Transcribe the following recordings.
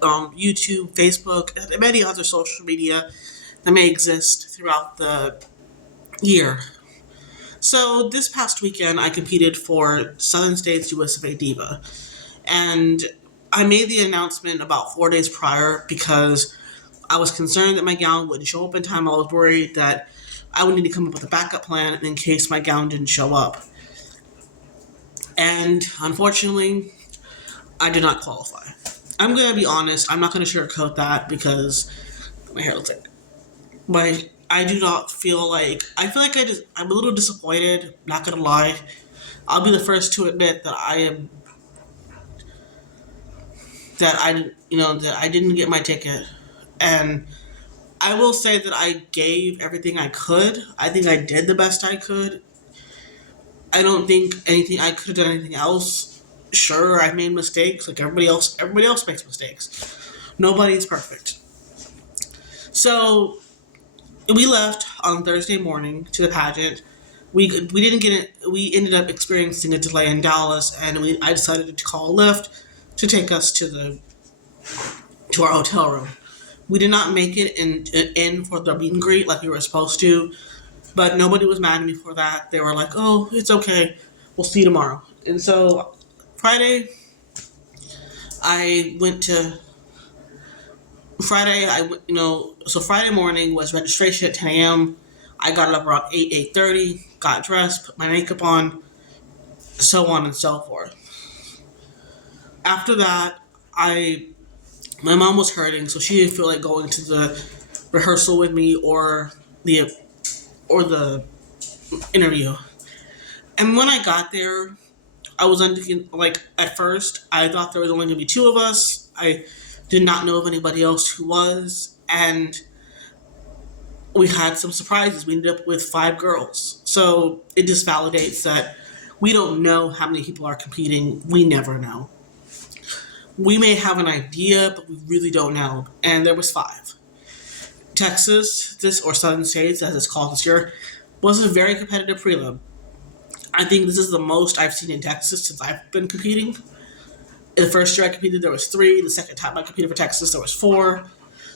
YouTube, Facebook, and many other social media that may exist throughout the year. So this past weekend, I competed for Southern States USofA Diva, and I made the announcement about 4 days prior because I was concerned that my gown wouldn't show up in time. I was worried that I would need to come up with a backup plan in case my gown didn't show up. And unfortunately, I did not qualify. I'm going to be honest. I'm not going to sugarcoat that because my hair looks like. But I do not feel like. I feel like I'm a little disappointed. Not going to lie. I'll be the first to admit that I am. That I didn't get my ticket. And I will say that I gave everything I could. I think I did the best I could. I don't think I could have done anything else. Sure, I made mistakes like everybody else. Everybody else makes mistakes. Nobody's perfect. So we left on Thursday morning to the pageant. We didn't get it. We ended up experiencing a delay in Dallas, and I decided to call a Lyft to take us to our hotel room. We did not make it in for the meet and greet like we were supposed to, but nobody was mad at me for that. They were like, "Oh, it's okay. We'll see you tomorrow." And so Friday, I went to Friday. So Friday morning was registration at 10 a.m. I got up around 8:30, got dressed, put my makeup on, so on and so forth. After that, my mom was hurting, so she didn't feel like going to the rehearsal with me or the interview. And when I got there, I was thinking, like, at first, I thought there was only going to be two of us. I did not know of anybody else who was, and we had some surprises. We ended up with 5 girls. So it just validates that we don't know how many people are competing. We never know. We may have an idea, but we really don't know. And there was 5. Texas, or Southern States, as it's called this year, was a very competitive prelim. I think this is the most I've seen in Texas since I've been competing. In the first year I competed, there was 3. The second time I competed for Texas, there was 4.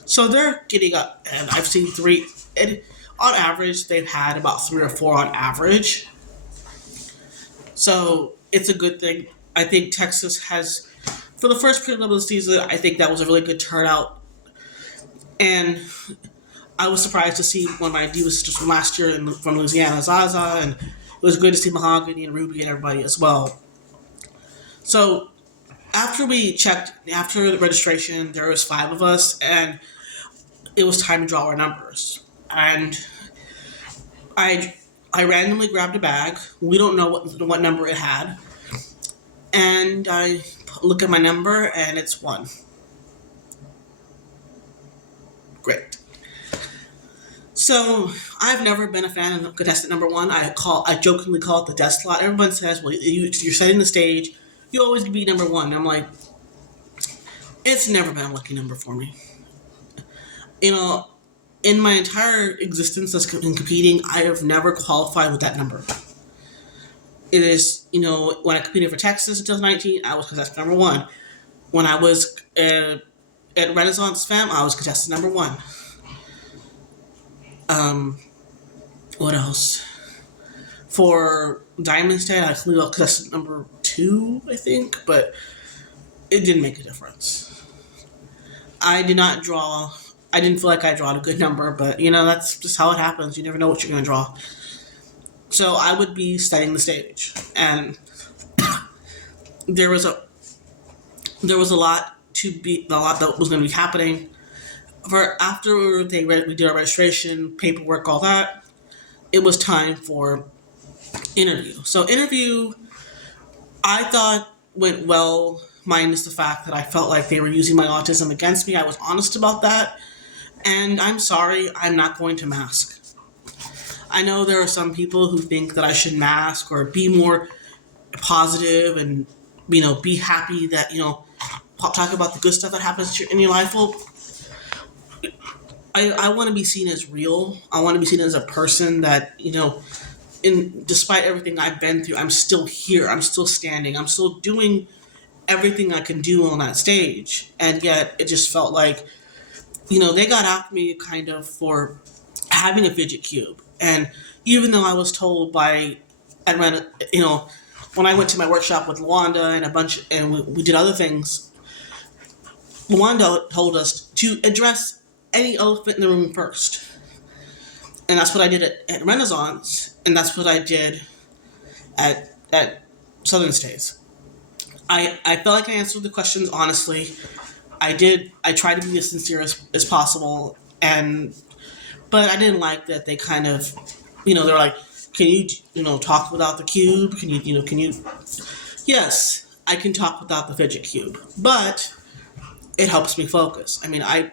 So they're getting up, and I've seen 3. And on average, they've had about 3 or 4 on average. So it's a good thing. I think Texas has, for the first prelim of the season, I think that was a really good turnout. And I was surprised to see one of my Diva sisters from last year from Louisiana, Zaza, and it was good to see Mahogany and Ruby and everybody as well. So after the registration, there was 5 of us, and it was time to draw our numbers. And I randomly grabbed a bag. We don't know what number it had. And I look at my number, and it's 1. Great. So I've never been a fan of contestant number 1. I jokingly call it the death slot. Everyone says, "Well, you're setting the stage. You always be number 1." And I'm like, it's never been a lucky number for me. In my entire existence as in competing, I have never qualified with that number. It is, when I competed for Texas in 2019, I was contestant number 1. When I was at Renaissance Femme, I was contestant number 1. What else? For Diamond State, I was contestant number 2, I think, but it didn't make a difference. I didn't feel like I drew a good number, but that's just how it happens. You never know what you're going to draw. So I would be setting the stage, and there was a lot that was going to be happening. After we did our registration, paperwork, all that, it was time for interview. So interview, I thought went well, minus the fact that I felt like they were using my autism against me. I was honest about that. And I'm sorry, I'm not going to mask. I know there are some people who think that I should mask or be more positive and, be happy that, talk about the good stuff that happens in your life. Well, I want to be seen as real. I want to be seen as a person that, despite everything I've been through, I'm still here. I'm still standing. I'm still doing everything I can do on that stage. And yet it just felt like, they got after me kind of for having a fidget cube. And even though I was told I ran, when I went to my workshop with Luanda and a bunch, and we did other things, Luanda told us to address any elephant in the room first. And that's what I did at Renaissance, and that's what I did at Southern States. I felt like I answered the questions honestly. I did. I tried to be as sincere as possible, but I didn't like that they kind of, they're like, can you, talk without the cube? Can you, can you? Yes, I can talk without the fidget cube, but it helps me focus. I mean, I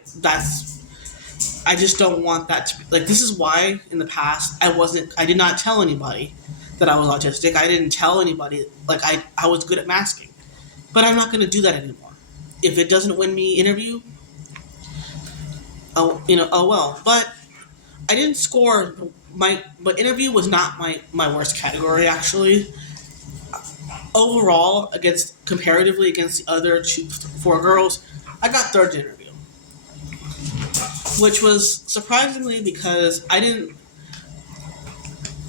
just don't want that to be like. This is why in the past I did not tell anybody that I was autistic. I didn't tell anybody like I was good at masking, but I'm not going to do that anymore. If it doesn't win me interview, oh well. But I didn't score but interview was not my worst category actually. Overall, comparatively against the other four girls, I got third interview, which was surprisingly because I didn't.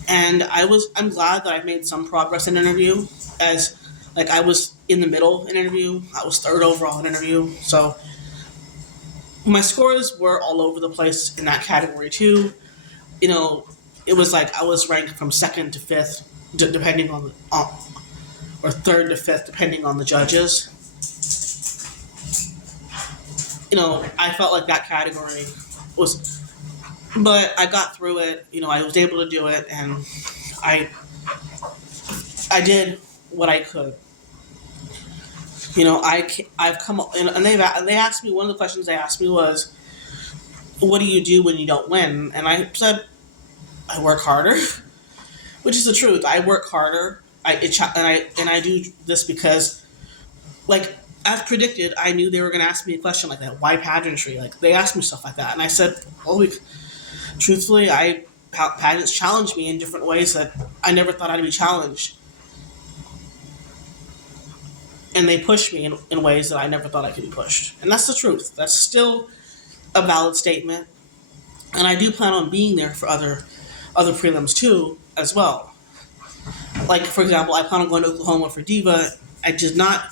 And I'm glad that I made some progress in interview, as like I was in the middle in interview. I was third overall in interview, so my scores were all over the place in that category too. It was like I was ranked from second to fifth, depending or third to fifth, depending on the judges. I felt like that category was, but I got through it. I was able to do it, and I did what I could. I've come up, and they asked me, one of the questions they asked me was, "What do you do when you don't win?" And I said, "I work harder," which is the truth. I work harder. I do this because, like, as predicted, I knew they were going to ask me a question like that. Why pageantry? Like, they asked me stuff like that, and I said, "Well, truthfully, pageants challenge me in different ways that I never thought I'd be challenged, and they push me in ways that I never thought I could be pushed." And that's the truth. That's still a valid statement, and I do plan on being there for other prelims too, as well. Like, for example, I plan on going to Oklahoma for Diva. I did not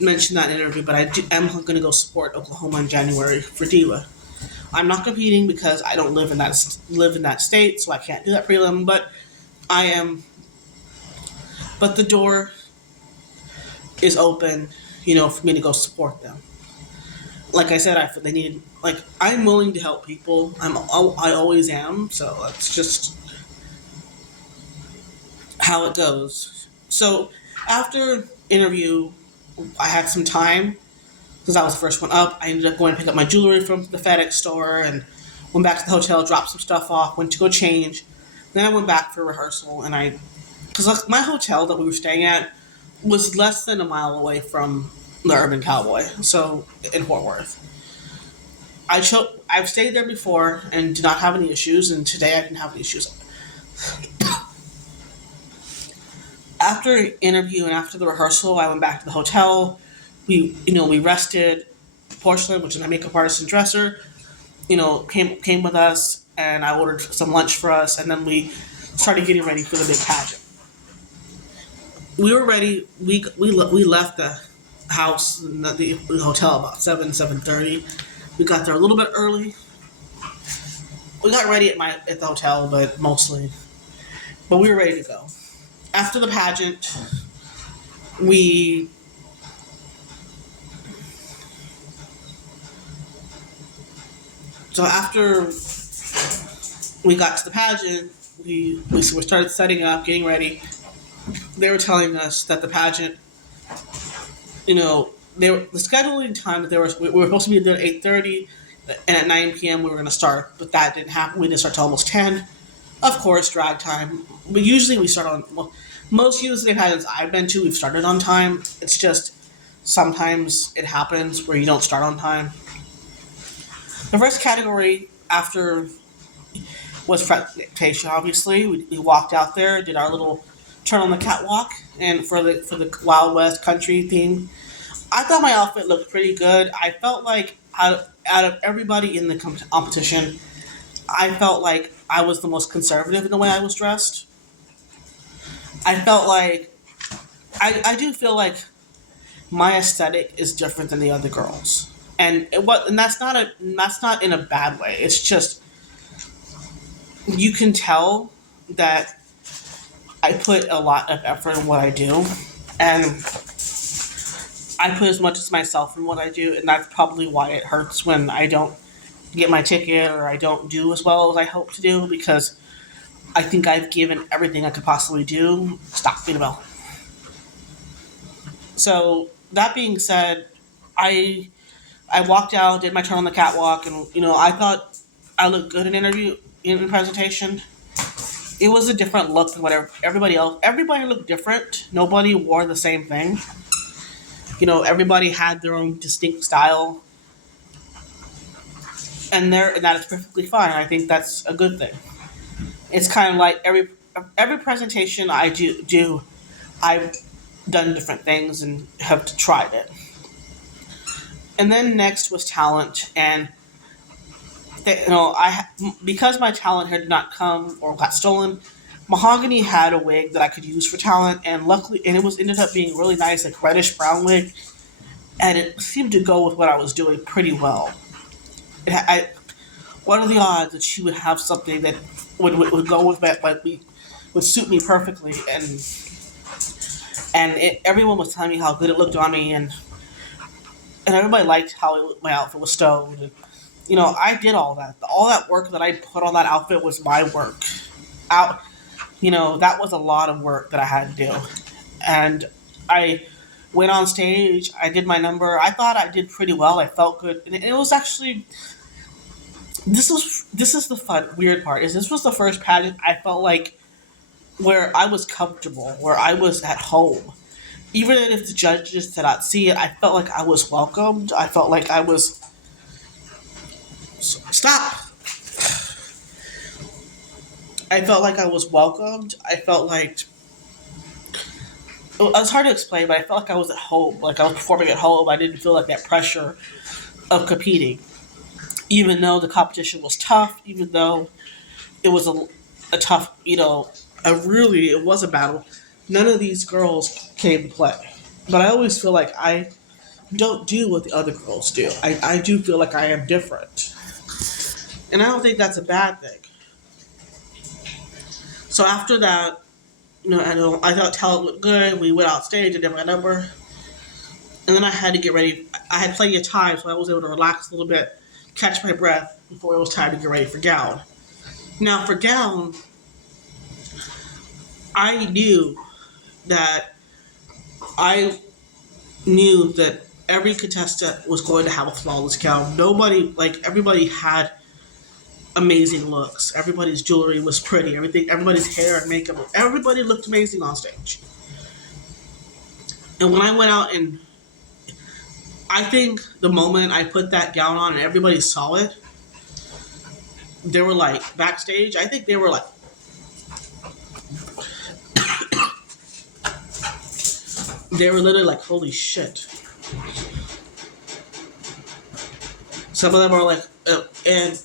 mention that in the interview, but am going to go support Oklahoma in January for Diva. I'm not competing because I don't live in that state, so I can't do that prelim. But I am. But the door is open, for me to go support them. Like I said, they need. Like, I'm willing to help people. I always am. So that's just how it goes. So after interview, I had some time because I was the first one up. I ended up going to pick up my jewelry from the FedEx store and went back to the hotel, dropped some stuff off, went to go change. Then I went back for rehearsal, and because my hotel that we were staying at was less than a mile away from the Urban Cowboy, so in Fort Worth. I've stayed there before and did not have any issues, and today I didn't have any issues. After interview and after the rehearsal, I went back to the hotel. We rested. Porcelain, which is my makeup artist and dresser, came with us, and I ordered some lunch for us, and then we started getting ready for the big pageant. We were ready. We left the house, the hotel, about 7:30. We got there a little bit early. We got ready at the hotel, but we were ready to go. After the pageant, after we got to the pageant, we started setting up, getting ready. They were telling us that the pageant, the scheduling time that we were supposed to be there at 8:30, and at 9 p.m. we were going to start, but that didn't happen. We didn't start till almost 10. Of course, drag time. But usually we start most USA pageants I've been to, we've started on time. It's just sometimes it happens where you don't start on time. The first category after was presentation. Obviously, we walked out there, did our little turn on the catwalk, and for the Wild West country theme, I thought my outfit looked pretty good. I felt like out of everybody in the competition, I felt like I was the most conservative in the way I was dressed. I felt like I do feel like my aesthetic is different than the other girls, and that's not in a bad way. It's just you can tell that I put a lot of effort in what I do, and I put as much as myself in what I do, and that's probably why it hurts when I don't get my ticket or I don't do as well as I hope to do because I think I've given everything I could possibly do. Stop being a bell. So that being said, I I walked out, did my turn on the catwalk, and I thought I looked good in interview in presentation. It was a different look than whatever everybody else. Everybody looked different. Nobody wore the same thing. Everybody had their own distinct style, and that is perfectly fine. I think that's a good thing. It's kind of like every presentation I do, I've done different things and have tried it. And then next was talent, and because my talent had not come or got stolen, Mahogany had a wig that I could use for talent, and luckily, and it was ended up being really nice, like reddish brown wig, and it seemed to go with what I was doing pretty well. What are the odds that she would have something that would go with that, would suit me perfectly, and everyone was telling me how good it looked on me, and everybody liked how my outfit was stowed. And, I did all that. All that work that I put on that outfit was my work. Out, that was a lot of work that I had to do, and I went on stage. I did my number. I thought I did pretty well. I felt good, and it was actually this is the fun weird part is this was the first pageant I felt like where I was comfortable, where I was at home. Even if the judges did not see it, I felt like I was welcomed. I felt like I was stop. I felt like I was welcomed. I felt like it was hard to explain, but I felt like I was at home, like I was performing at home. I didn't feel like that pressure of competing, even though the competition was tough. Even though it was a tough, it was a battle. None of these girls came to play, but I always feel like I don't do what the other girls do. I do feel like I am different, and I don't think that's a bad thing. So after that, I thought talent looked good. We went out stage, I did my number, and then I had to get ready. I had plenty of time, so I was able to relax a little bit, catch my breath before it was time to get ready for gown. Now for gown, I knew that I knew that every contestant was going to have a flawless gown. Everybody had amazing looks. Everybody's jewelry was pretty. Everybody's hair and makeup, everybody looked amazing on stage. And when I went out, and I think the moment I put that gown on and everybody saw it, they were like, backstage, I think they were like, they were literally like, holy shit. Some of them are like, and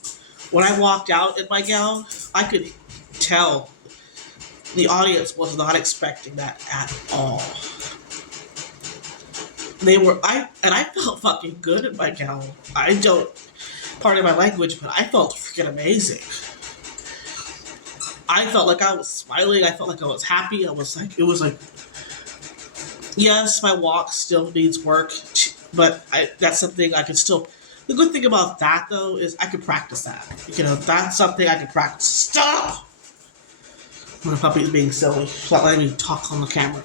when I walked out in my gown, I could tell the audience was not expecting that at all. I felt fucking good in my gown. I don't, pardon my language, but I felt freaking amazing. I felt like I was smiling. I felt like I was happy. It was like, yes, my walk still needs work, but that's something I can still. The good thing about that, though, is I could practice that. That's something I can practice. Stop! My puppy's being silly. She's not letting me talk on the camera.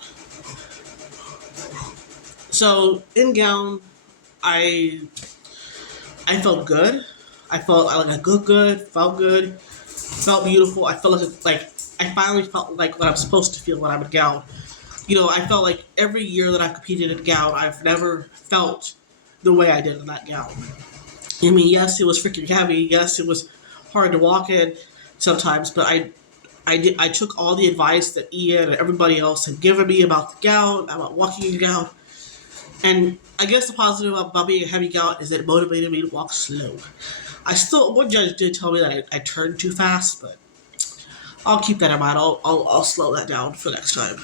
So, in gown, I felt good. I felt like I looked good, felt good, felt beautiful. I felt like I finally felt like what I'm supposed to feel when I'm in gown. I felt like every year that I've competed in gown, I've never felt the way I did in that gown. I mean, yes, it was freaking heavy. Yes, it was hard to walk in sometimes, but I took all the advice that Ian and everybody else had given me about the gown, about walking in gown, And I guess the positive about being a heavy gout is that it motivated me to walk slow. One judge did tell me that I turned too fast, but I'll keep that in mind. I'll slow that down for next time.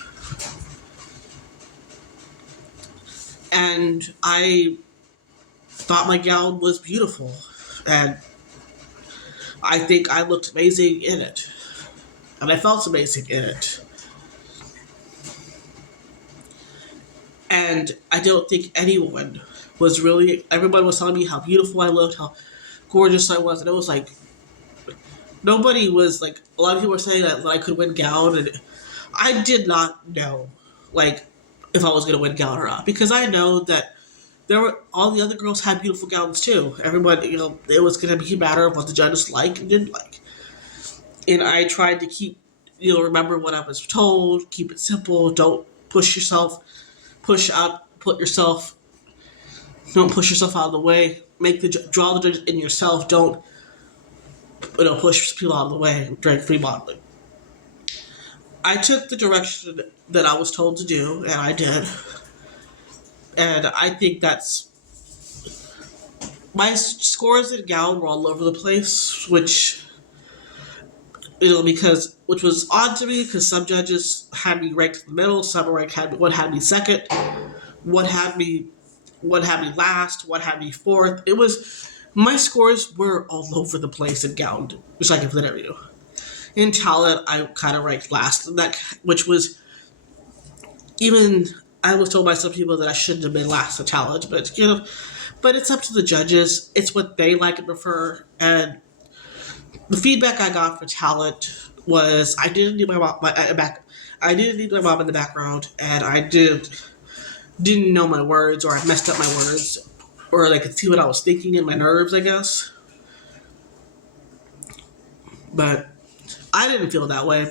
And I thought my gown was beautiful, and I think I looked amazing in it, and I felt amazing in it. And I don't think anyone was really. Everyone was telling me how beautiful I looked, how gorgeous I was, and it was like nobody was like. A lot of people were saying that I could win gown, and I did not know, like, if I was going to win gown or not, because I know that there were all the other girls had beautiful gowns too. Everybody, it was going to be a matter of what the judges liked and didn't like. And I tried to keep, remember what I was told. Keep it simple. Don't push yourself. Push out. Put yourself. Don't push yourself out of the way. Draw the judges in yourself. Don't push people out of the way during free modeling. I took the direction that I was told to do, and I did. And I think that's my scores in gown were all over the place, which was odd to me because some judges had me ranked in the middle, some one had me second, one had me last, one had me fourth. It was my scores were all over the place in gown, which I can fit every. In talent, I kind of ranked last, which was even. I was told by some people that I shouldn't have been last in talent, but it's up to the judges. It's what they like and prefer, and the feedback I got for talent was I didn't need my mom back. I didn't need my mom in the background, and I didn't know my words, or I messed up my words, or they could see what I was thinking in my nerves, I guess. But I didn't feel that way.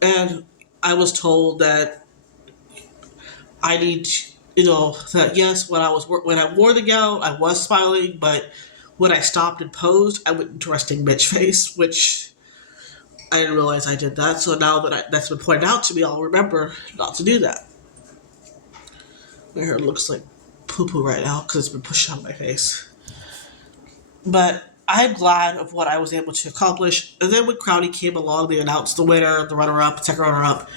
And I was told that I need, that yes, when I wore the gown, I was smiling, but when I stopped and posed, I went into resting bitch face, which I didn't realize I did that. So now that's been pointed out to me, I'll remember not to do that. My hair looks like poo-poo right now because it's been pushed on my face. But I'm glad of what I was able to accomplish. And then when Crowdy came along, they announced the winner, the runner-up, second runner-up.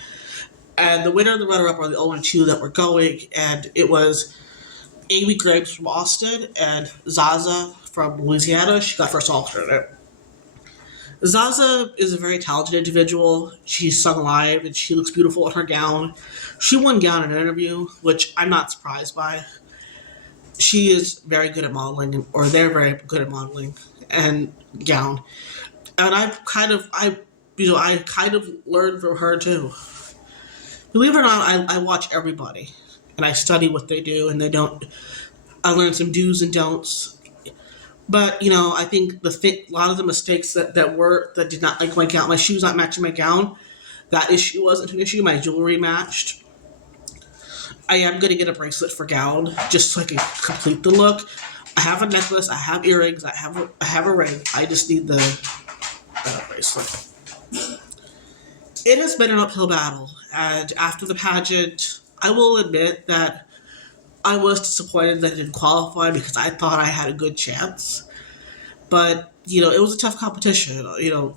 And the winner and the runner-up are the only two that were going. And it was Amy Grapes from Austin and Zaza from Louisiana. She got first alternate. Zaza is a very talented individual. She's sung live and she looks beautiful in her gown. She won gown in an interview, which I'm not surprised by. She is very good at modeling, or they're very good at modeling and gown. And I kind of learned from her too. Believe it or not, I watch everybody and I study what they do, and I learn some do's and don'ts. But I think a lot of the mistakes that did not, like my gown, my shoes not matching my gown. That issue wasn't an issue. My jewelry matched. I am gonna get a bracelet for gown just so I can complete the look. I have a necklace. I have earrings. I have a ring. I just need the bracelet. It has been an uphill battle, and after the pageant, I will admit that I was disappointed that I didn't qualify because I thought I had a good chance. But, it was a tough competition.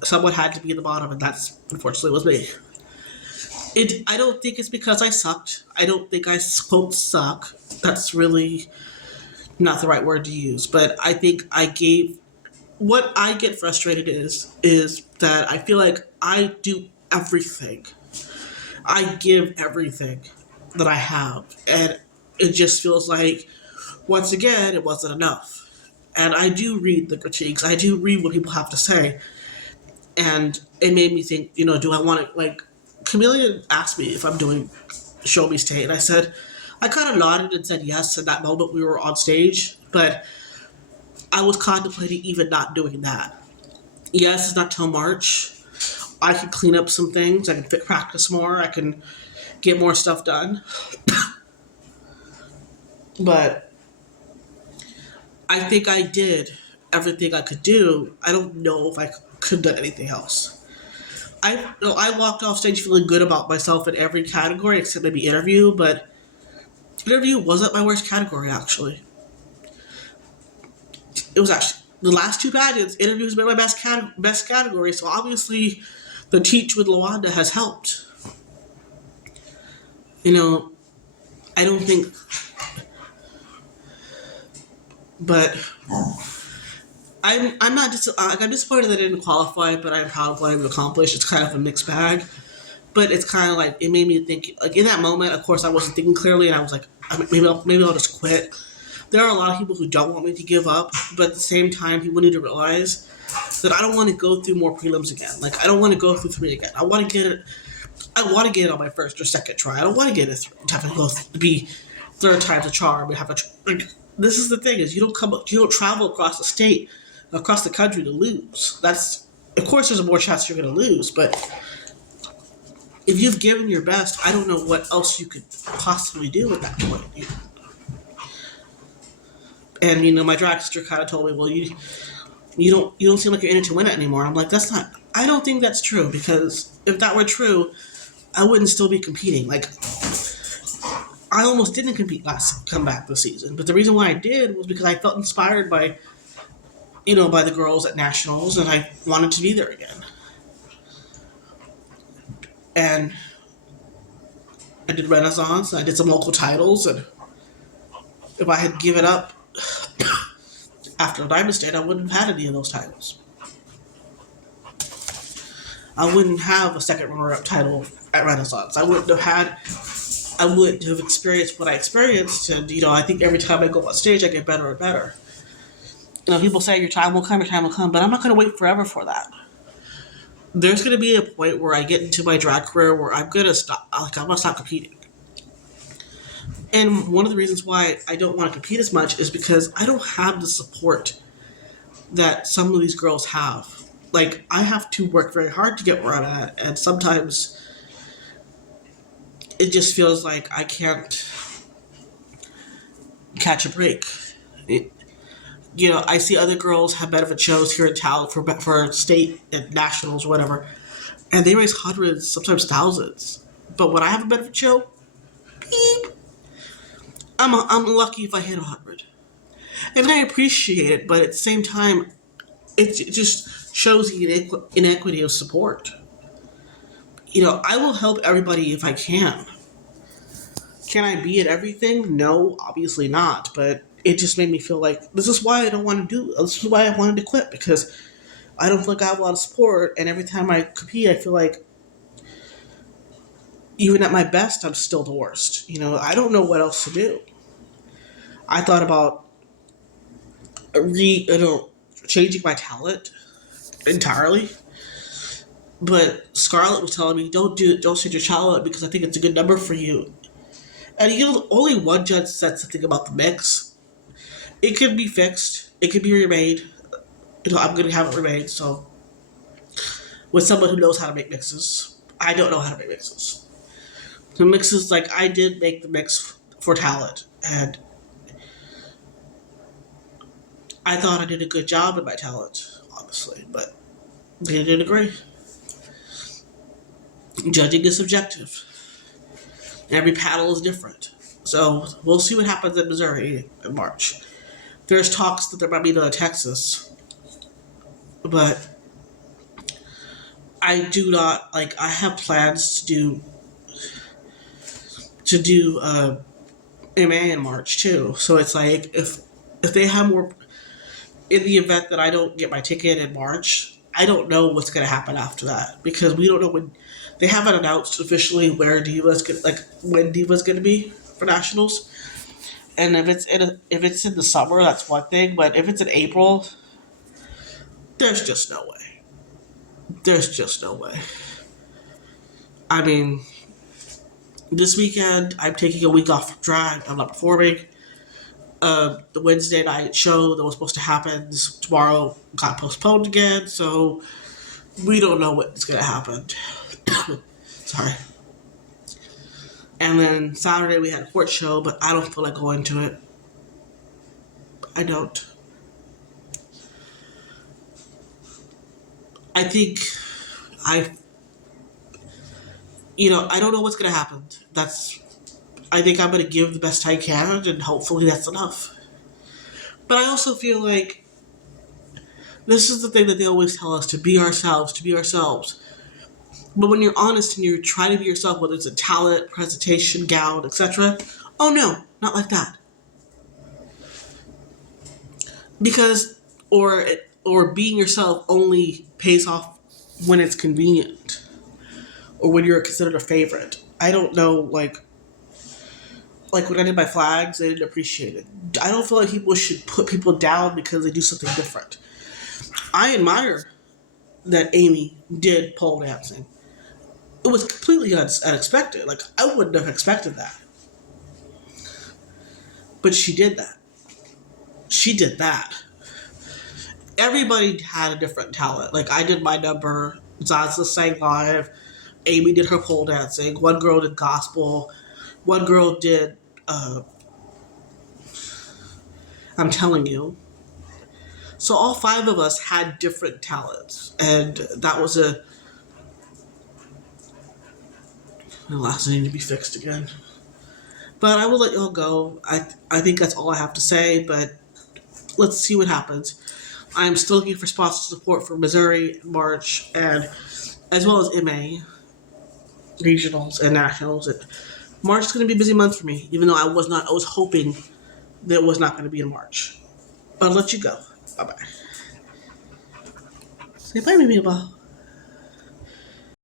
Someone had to be in the bottom, and that's, unfortunately, was me. I don't think it's because I sucked. I don't think I, quote, suck. That's really not the right word to use. But I think what I get frustrated is that I feel like I do everything. I give everything that I have. And it just feels like, once again, it wasn't enough. And I do read the critiques. I do read what people have to say. And it made me think, do I want to, like, Chameleon asked me if I'm doing Show Me State. And I kind of nodded and said yes in that moment we were on stage. But I was contemplating even not doing that. Yes, it's not till March. I can clean up some things. I can practice more. I can get more stuff done. But I think I did everything I could do. I don't know if I could have done anything else. I walked off stage feeling good about myself in every category except maybe interview, but interview wasn't my worst category actually. It was actually the last two pageants. Interview has been my best category, so obviously, the teach with Lawanda has helped. You know, I don't think, but I'm not just I'm disappointed that I didn't qualify, but I'm proud of what I've accomplished. It's kind of a mixed bag, but it's kind of like it made me think. Like in that moment, of course, I wasn't thinking clearly, and I was like, maybe I'll just quit. There are a lot of people who don't want me to give up, but at the same time, people need to realize that I don't want to go through more prelims again. Like I don't want to go through three again. I want to get it. I want to get it on my first or second try. I don't want to get it to have to go be third time's a charm and have a. Like, this is the thing: is you don't travel across the state, across the country to lose. That's of course there's a more chance you're going to lose, but if you've given your best, I don't know what else you could possibly do at that point. And my drag sister kind of told me, well, you don't seem like you're in it to win it anymore. I'm like, that's not. I don't think that's true because if that were true, I wouldn't still be competing. Like, I almost didn't compete last comeback this season, but the reason why I did was because I felt inspired by, by the girls at nationals, and I wanted to be there again. And I did Renaissance, and I did some local titles, and if I had given up after Diamond State, I wouldn't have had any of those titles. I wouldn't have a second runner-up title at Renaissance. I wouldn't have experienced what I experienced, and I think every time I go on stage, I get better and better. People say your time will come, but I'm not going to wait forever for that. There's going to be a point where I get into my drag career where I'm going to stop. Like I'm going to stop competing. And one of the reasons why I don't want to compete as much is because I don't have the support that some of these girls have. Like I have to work very hard to get where I'm at, and sometimes it just feels like I can't catch a break. I see other girls have benefit shows here in town for state and nationals or whatever, and they raise hundreds, sometimes thousands. But when I have a benefit show, beep, I'm lucky if I hit 100, and I appreciate it. But at the same time, it just shows the inequity of support. I will help everybody if I can. Can I be at everything? No, obviously not. But it just made me feel like this is why I don't want to do. This is why I wanted to quit because I don't feel like I have a lot of support. And every time I compete, I feel like even at my best, I'm still the worst. I don't know what else to do. I thought about changing my talent entirely. But Scarlett was telling me, don't change your talent because I think it's a good number for you. And only one judge said something about the mix. It could be fixed. It could be remade. I'm going to have it remade. So, with someone who knows how to make mixes, I don't know how to make mixes. The mixes, like I did make the mix for talent, and I thought I did a good job in my talent, honestly, but they didn't agree. Judging is subjective. Every paddle is different. So we'll see what happens in Missouri in March. There's talks that there might be another Texas, but I do not I have plans to do MA in March too. So it's like if they have more in the event that I don't get my ticket in March, I don't know what's going to happen after that because we don't know when. They haven't announced officially where when Diva's going to be for nationals, and if it's in the summer, that's one thing. But if it's in April, there's just no way. There's just no way. I mean, this weekend I'm taking a week off from drag. I'm not performing. The Wednesday night show that was supposed to happen tomorrow got postponed again, so we don't know what's going to happen. Sorry. And then Saturday we had a court show, but I don't feel like going to it. I don't. I think I don't know what's gonna happen. I think I'm gonna give the best I can, and hopefully that's enough. But I also feel like this is the thing that they always tell us, to be ourselves, to be ourselves. But when you're honest and you're trying to be yourself, whether it's a talent, presentation, gown, etc., oh no, not like that. Because or being yourself only pays off when it's convenient or when you're considered a favorite. I don't know, like when I did my flags, they didn't appreciate it. I don't feel like people should put people down because they do something different. I admire that Amy did pole dancing. It was completely unexpected. Like, I wouldn't have expected that. But she did that. She did that. Everybody had a different talent. Like, I did my number, Zaza sang live, Amy did her pole dancing, one girl did gospel, one girl did, I'm telling you. So all five of us had different talents. And that was the last thing to be fixed again. But I will let y'all go. I think that's all I have to say, but let's see what happens. I'm still looking for sponsor support for Missouri, March, and as well as MA, regionals and nationals. And March is going to be a busy month for me, even though I was hoping that it was not going to be in March. But I'll let you go. Bye bye. Say bye, maybe, bye.